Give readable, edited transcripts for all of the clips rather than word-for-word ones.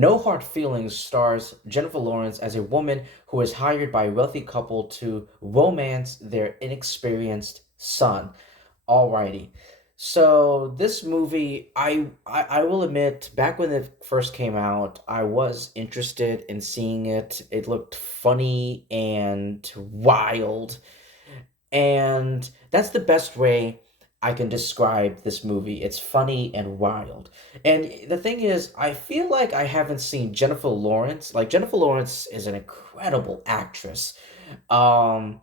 No Hard Feelings stars Jennifer Lawrence as a woman who is hired by a wealthy couple to romance their inexperienced son. Alrighty. So this movie, I will admit, back when it first came out, I was interested in seeing it. It looked funny and wild, and that's the best way I can describe this movie. It's funny and wild. And the thing is, I feel like I haven't seen Jennifer Lawrence. Like Jennifer Lawrence is an incredible actress. Um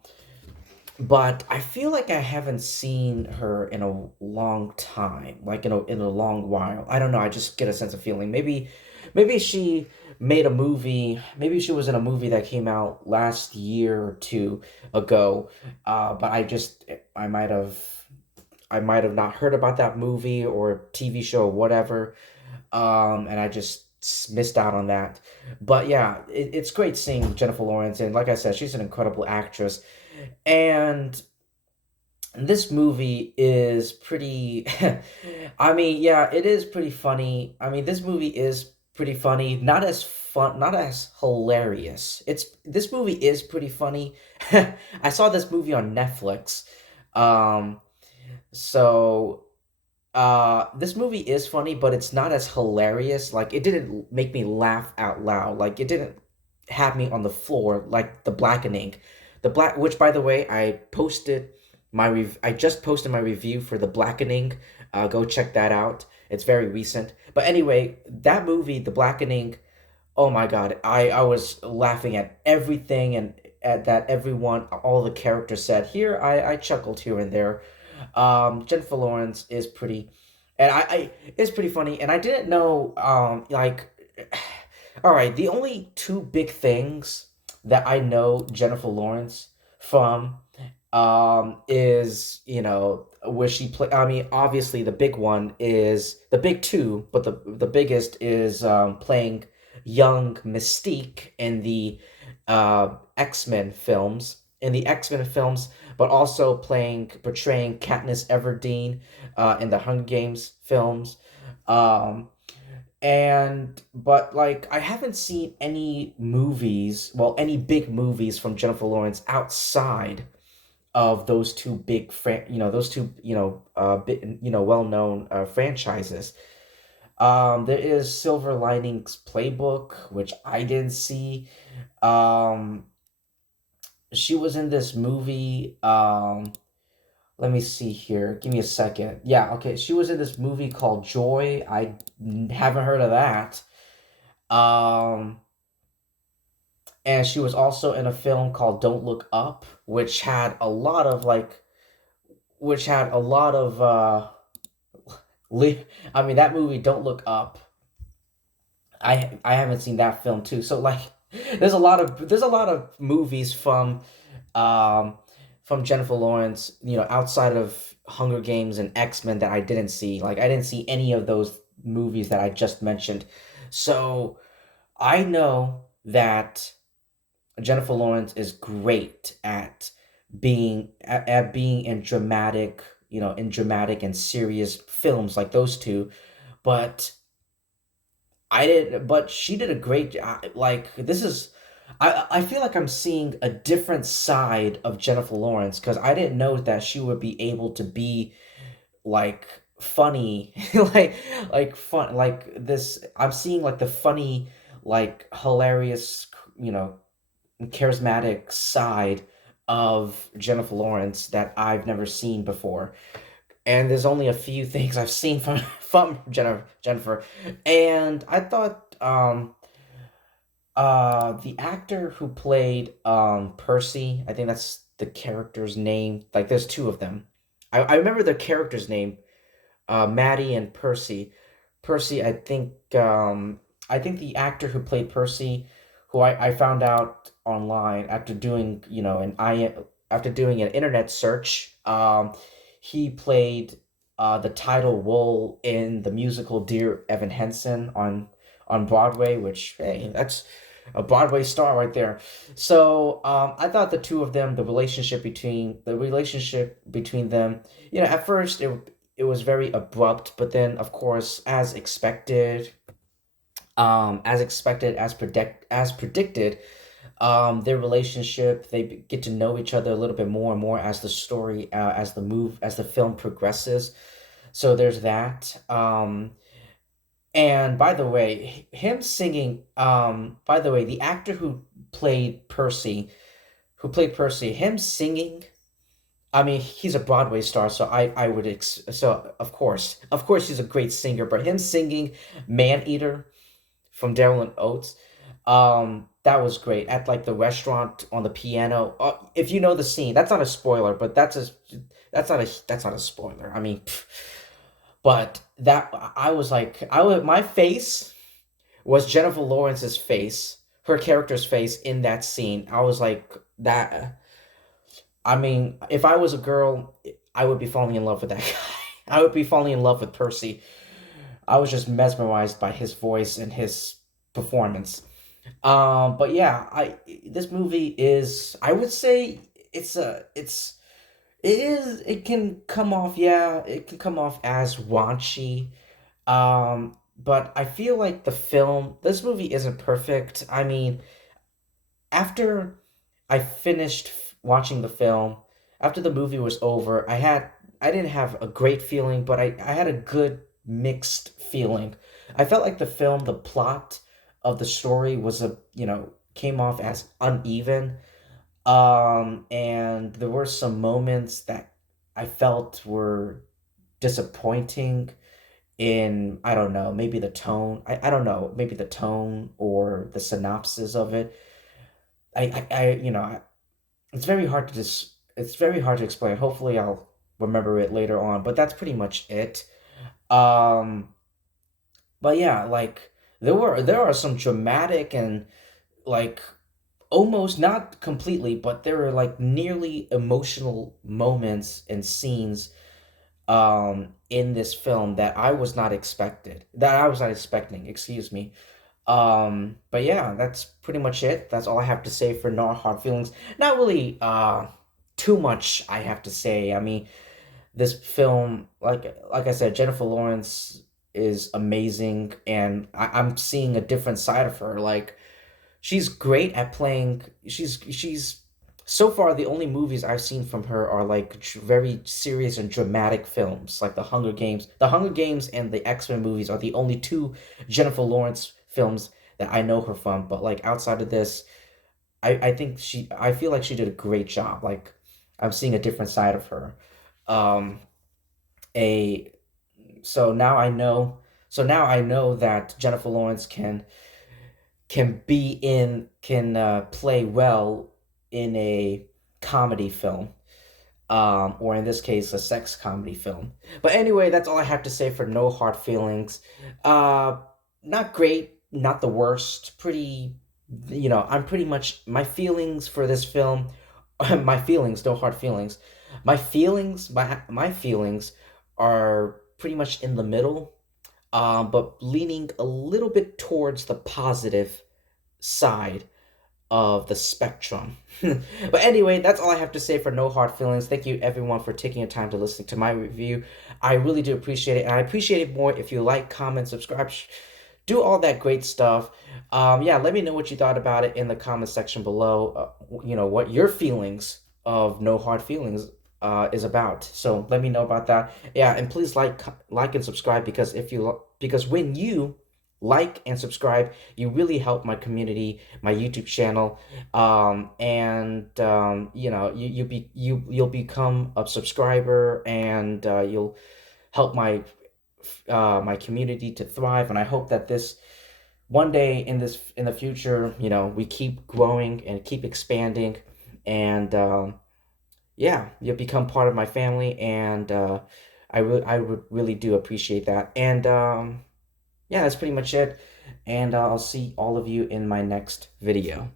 but I feel like I haven't seen her in a long time, like in a long while. I don't know. I just get a sense of feeling. Maybe she made a movie. Maybe she was in a movie that came out last year or two ago. But I might have I might have not heard about that movie or TV show or whatever. And I just missed out on that. But yeah, it's great seeing Jennifer Lawrence, and like I said, she's an incredible actress. And this movie is pretty I mean, yeah, it is pretty funny. I mean, this movie is pretty funny, not as fun, not as hilarious. It's This movie is pretty funny. I saw this movie on Netflix. Um so this movie is funny, but it's not as hilarious. Like it didn't make me laugh out loud. Like it didn't have me on the floor like The Blackening. Which by the way, I just posted my review for The Blackening. Go check that out. It's very recent. But anyway, that movie, The Blackening, oh my God, I was laughing at everything and at that everyone, all the characters said. Here, I chuckled here and there. Jennifer Lawrence is pretty, and I is pretty funny, and I didn't know, all right, the only two big things that I know Jennifer Lawrence from, is, where she play. I mean, obviously the big one is the big two, but the biggest is playing young Mystique in the X-Men films. In the X-Men films, but also portraying Katniss Everdeen in the Hunger Games films. Um, but like I haven't seen any movies, well, any big movies from Jennifer Lawrence outside of those two those two, well-known franchises. There is Silver Linings Playbook, which I didn't see. Um, she was in this movie. Let me see here. Give me a second. Yeah, okay. She was in this movie called Joy. I haven't heard of that. Um, and she was also in a film called Don't Look Up, which had a lot of which had a lot of I mean, that movie Don't Look Up. I haven't seen that film too. So like there's a lot of movies um from Jennifer Lawrence, outside of Hunger Games and X-Men that I didn't see. Like I didn't see any of those movies that I just mentioned. So I know that Jennifer Lawrence is great at being in dramatic, in dramatic and serious films like those two, but but she did a great job. Like this is, I feel like I'm seeing a different side of Jennifer Lawrence because I didn't know that she would be able to be like funny, like fun, like this. I'm seeing like the funny, like hilarious, you know, charismatic side of Jennifer Lawrence that I've never seen before. And there's only a few things I've seen from Jennifer. And I thought the actor who played Percy, I think that's the character's name. Like there's two of them. I remember the character's name, Maddie and Percy. Percy, I think the actor who played Percy, who I found out online after doing, after doing an internet search, he played the title role in the musical Dear Evan Hansen on Broadway, which hey, that's a Broadway star right there. So I thought the two of them, the relationship between them, at first it was very abrupt, but then of course, as expected, As expected, as predicted, their relationship, they get to know each other a little bit more and more as the story, as the film progresses. So there's that. And by the way, him singing. By the way, the actor who played Percy, him singing. I mean, he's a Broadway star, so so of course, he's a great singer. But him singing "Maneater" from Daryl and Oates. That was great at like the restaurant on the piano. If you know the scene, that's not a spoiler, but that's not a spoiler. I mean, but that I was like, my face was Jennifer Lawrence's face, her character's face in that scene. I was like that. I mean, if I was a girl, I would be falling in love with that guy. I would be falling in love with Percy. I was just mesmerized by his voice and his performance. But yeah, I this movie is, I would say, it can come off, yeah, it can come off as raunchy. But I feel like this movie isn't perfect. I mean, after I finished watching the film, after the movie was over, I didn't have a great feeling, but I had a good mixed feeling. I felt like the plot of the story was came off as uneven. And there were some moments that I felt were disappointing in, I don't know, maybe the tone. I don't know, maybe the tone or the synopsis of it. It's very hard to it's very hard to explain. Hopefully I'll remember it later on, but that's pretty much it. Um, but yeah, like there are some dramatic and like almost not completely, but there were like nearly emotional moments and scenes in this film that I was not expecting, excuse me. But yeah, that's pretty much it. That's all I have to say for No Hard Feelings. Not really too much I have to say. I mean, this film, like I said, Jennifer Lawrence is amazing, and I'm seeing a different side of her. Like, she's great at playing. She's so far the only movies I've seen from her are like very serious and dramatic films, like The Hunger Games. The Hunger Games and the X-Men movies are the only two Jennifer Lawrence films that I know her from. But like outside of this, I feel like she did a great job. Like, I'm seeing a different side of her. Um, a so now I know so now I know that Jennifer Lawrence can play well in a comedy film, or in this case a sex comedy film. But anyway, that's all I have to say for No Hard Feelings. uh Not great, not the worst, pretty, I'm pretty much, my feelings for this film, my feelings, no hard feelings, my feelings are pretty much in the middle, but leaning a little bit towards the positive side of the spectrum. But anyway, that's all I have to say for No Hard Feelings. Thank you everyone for taking your time to listen to my review. I really do appreciate it, and I appreciate it more if you like, comment, subscribe, do all that great stuff. Yeah, let me know what you thought about it in the comment section below. What your feelings of No Hard Feelings is about. So let me know about that. Yeah, and please like and subscribe, because when you like and subscribe, you really help my community, my YouTube channel, and you'll become a subscriber, and you'll help my community to thrive. And I hope that this one day in the future, we keep growing and keep expanding, and yeah, you'll become part of my family, and I would really do appreciate that. And yeah, that's pretty much it. And I'll see all of you in my next video.